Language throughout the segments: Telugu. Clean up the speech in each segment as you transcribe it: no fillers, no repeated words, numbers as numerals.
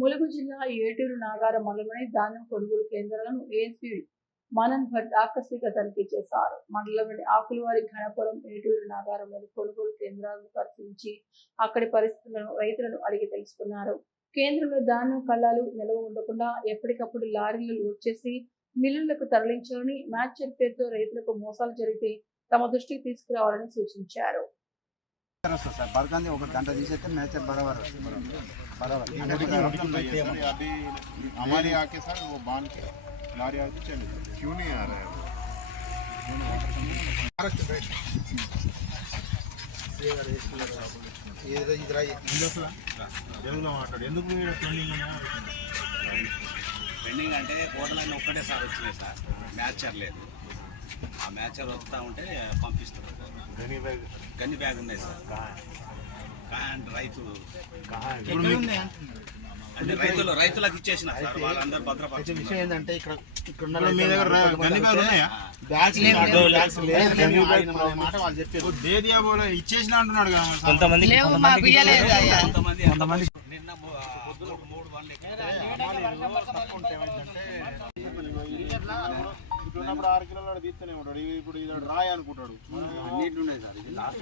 ములుగు జిల్లా ఏటూరు నాగారం మండలంలోని ధాన్యం కొనుగోలు కేంద్రాలను ఏఎస్పీ మనన్ భట్ ఆకస్మిక తనిఖీ చేశారు. మండలంలోని ఆకులవారి, ఘనపురం, ఏటూరు నాగారంలోని కొనుగోలు కేంద్రాలను పరిశీలించి అక్కడి పరిస్థితులను రైతులను అడిగి తెలుసుకున్నారు. కేంద్రంలో ధాన్యం కళ్ళాలు నిల్వ ఉండకుండా ఎప్పటికప్పుడు లారీలు లోడ్ చేసి మిల్లులకు తరలించాలని, మ్యాచర్ పేరుతో రైతులకు మోసాలు జరిగితే తమ దృష్టికి తీసుకురావాలని సూచించారు. सर बरकांदी एक घंटा दिसे मैचर बराबर अभी हमारे आके सर वो बांध के लारी आके चले क्यों नहीं आ रहा है పెండింగ్ అంటే కోటలో ఒక్కటే సార్ వచ్చినాయి సార్, మ్యాచర్ లేదు. ఆ మ్యాచర్ వస్తూ ఉంటే పంపిస్తారు. గన్ని బ్యాగ్ ఉన్నాయి సార్. రైతులకు ఇచ్చేసిన సార్, వాళ్ళందరూ భద్రపరిచిన విషయం ఏంటంటే ఇక్కడ మీ దగ్గర గన్ని బ్యాగ్ ఉన్నాయా? మాట వాళ్ళు చెప్పారు దేదియా బోల ఇచ్చేసిన అంటున్నాడు కదా. కొంతమంది నిన్న పొద్దున 3 బండ్లు ఇప్పుడున్నప్పుడు 6 కిలోలు తీస్తూనే ఉంటాడు. ఇప్పుడు ఇది రాయి అనుకుంటాడు. నీళ్ళు ఉన్నాయి సార్. ఇది లాస్ట్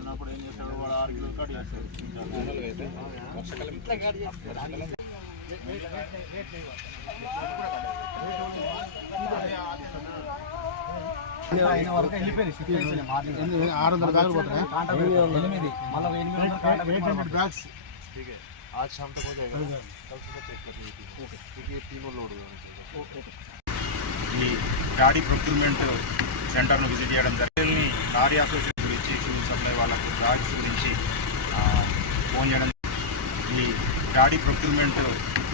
ఉన్నప్పుడు ఏం చేస్తాడు వాడు 6 కిలోలు కట్ చేస్తాడు. आज शाम तक हो जाएगा. कल सुबह चेक कर लीजिए क्योंकि ये तीनों लोड हो जाने चाहिए. ఈ గాడి ప్రొక్యూర్మెంట్ సెంటర్ను విజిట్ చేయడం జరిగింది. లారీ అసోసియేషన్ గురించి, సివిల్ సప్లై వాళ్ళకు డ్రాగ్స్ గురించి ఫోన్ చేయడం. ఈ గాడి ప్రొక్యూర్మెంట్